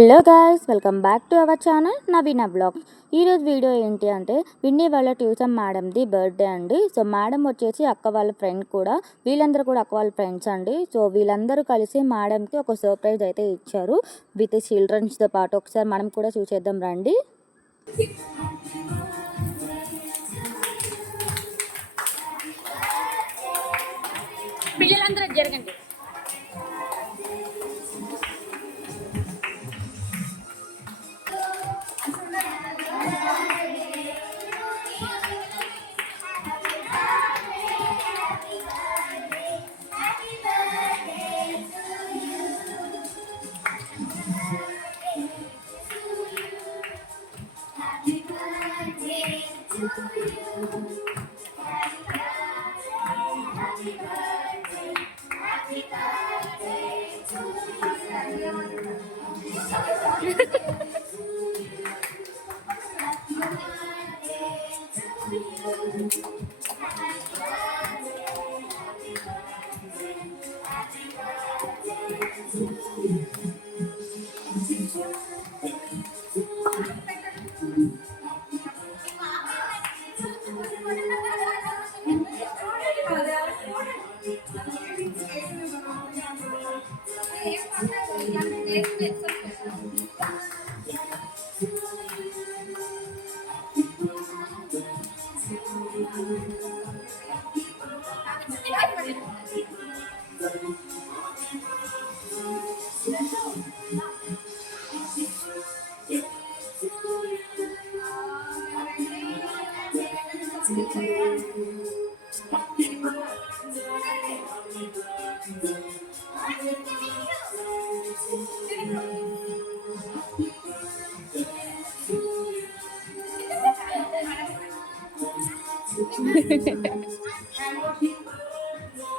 Hello guys, welcome back to our channel నవీన బ్లాగ్. ఈరోజు వీడియో ఏంటి అంటే విన్నీ వాళ్ళ ట్యూషన్ మేడంది బర్త్డే అండి. సో మేడం వచ్చేసి అక్క వాళ్ళ ఫ్రెండ్ కూడా, వీళ్ళందరూ కూడా అక్క వాళ్ళ ఫ్రెండ్స్ అండి. సో వీళ్ళందరూ కలిసి మేడంకి ఒక సర్ప్రైజ్ అయితే ఇచ్చారు విత్ చిల్డ్రన్స్తో పాటు. ఒకసారి మనం కూడా చూసేద్దాం రండి. పిల్లలందరూ జరగండి.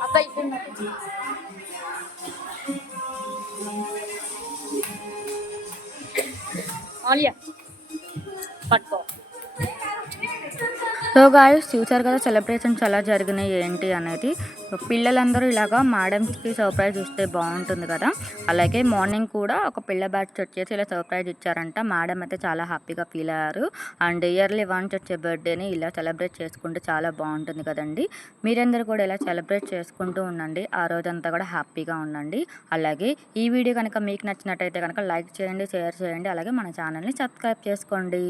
అక్క ఇప్పుడు ఆలియా పట్టుకో. సో గాయస్, చూసారు కదా సెలబ్రేషన్స్ ఎలా జరిగినాయి ఏంటి అనేది. పిల్లలందరూ ఇలాగా మేడమ్స్కి సర్ప్రైజ్ ఇస్తే బాగుంటుంది కదా. అలాగే మార్నింగ్ కూడా ఒక పిల్ల బ్యాచ్ వచ్చేసి ఇలా సర్ప్రైజ్ ఇచ్చారంట. మేడం అయితే చాలా హ్యాపీగా ఫీల్ అయ్యారు. అండ్ ఇయర్లీ వన్స్ వచ్చే బర్త్డేని ఇలా సెలబ్రేట్ చేసుకుంటే చాలా బాగుంటుంది కదండి. మీరందరూ కూడా ఇలా సెలబ్రేట్ చేసుకుంటూ ఉండండి. ఆ రోజంతా కూడా హ్యాపీగా ఉండండి. అలాగే ఈ వీడియో కనుక మీకు నచ్చినట్టయితే కనుక లైక్ చేయండి, షేర్ చేయండి. అలాగే మన ఛానల్ని సబ్స్క్రైబ్ చేసుకోండి.